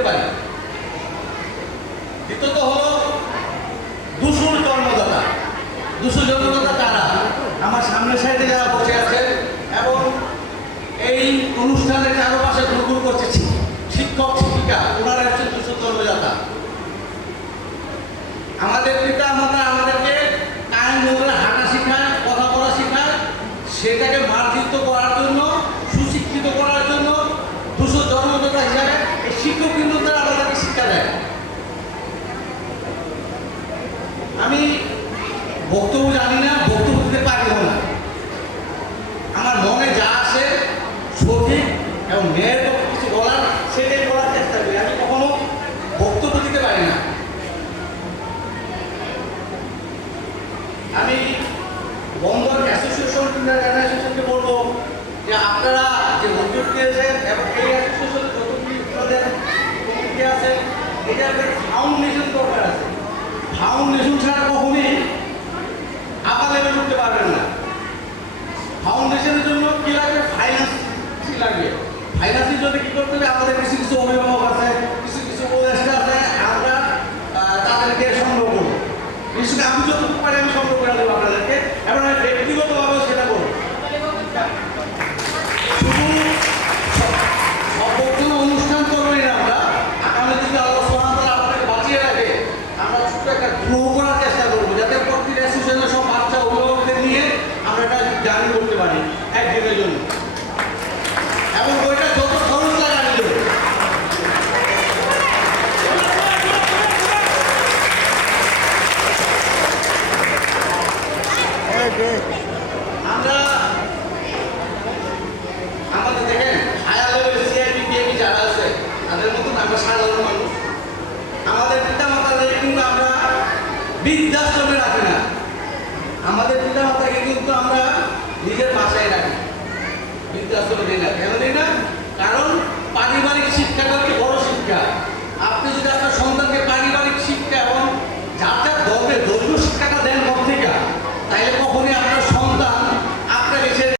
দিতে পারি। দ্বিতীয়ত হলো দুশোর জন্মদাতা। দুশো জন্মদাতা কারা? আমার সামনের সাইডে যারা বসে আছেন এবং এই অনুষ্ঠানের চারপাশে ঘুরঘুর করছে শিক্ষক শিক্ষিকা, ওনারা হচ্ছে দুশো জন্মদাতা। আমাদের পিতা মাতা আমাদেরকে আইন ধরে হাঁটা শেখায়, কথা বলা শেখায়, সেটাকে মার্জিত করার জন্য, সুশিক্ষিত করার জন্য দুশো জন্মদাতা হিসাবে এই শিক্ষক কিন্তু তারা আমাদেরকে শিক্ষা দেয়। আমি বক্তব্য জানি না, বক্তব্য দিতে পারিও না। আমার মনে যা আসে সঠিক এবং মেয়ের কিছু বলার সেটাই বলার চেষ্টা করি। আমি কখনো বক্তব্য দিতে পারি না। আমি বন্দর অ্যাসোসিয়েশনকে বলবো যে আপনারা যে উদ্যোগ দিয়েছেন এবং এই অ্যাসোসিয়েশন যতগুলি কমিটি আছে, এটার ফাউন্ডেশন দরকার আছে। ফাউন্ডেশন ছাড়া কখনই আপার লেভেল উঠতে পারবেন না। ফাউন্ডেশনের জন্য কি লাগবে? ফাইন্যান্স লাগবে। ফাইন্যান্সের জন্য কি করতে হবে? আমাদের কিছু কিছু অভিভাবক আছে, কিছু কিছু উপদেষ্টা আছে, আমরা তাদেরকে সংগ্রহ করবো। বিশেষ আমি যতটুকু পারি আমি সংগ্রহ করে দেবো আপনাদেরকে, এবং আমি ব্যক্তিগতভাবেও সেটা করবো। শুধু সব অনুষ্ঠান করবোই না, আমরা আগামী দিনে আল্লাহ সুবহানাহু ওয়া তাআলা আপনাকে বাঁচিয়ে রাখে, আমরা ছোট্ট একটা গ্রো করার চেষ্টা করবো, যাতে প্রত্যেকটা অ্যাসোসিয়েশনের সব বাচ্চা অভিভাবকদের নিয়ে আমরা একটা জার্নি করতে পারি একদিনের জন্য, এবং ওইটা যত খরচ লাগে আমি দেবো। আমরা আমাদের দেখেন হায়ার লেভেল সিআইপি পিএপি যারা আছে তাদের মতন আমরা সাধারণ মানুষ। আমাদের পিতা মাতাদের কিন্তু আমরা বৃদ্ধাশ্রমে রাখি না, আমাদের পিতা মাতাকে কিন্তু আমরা নিজের বাসায় রাখি, বৃদ্ধাশ্রমে দিই না। কেন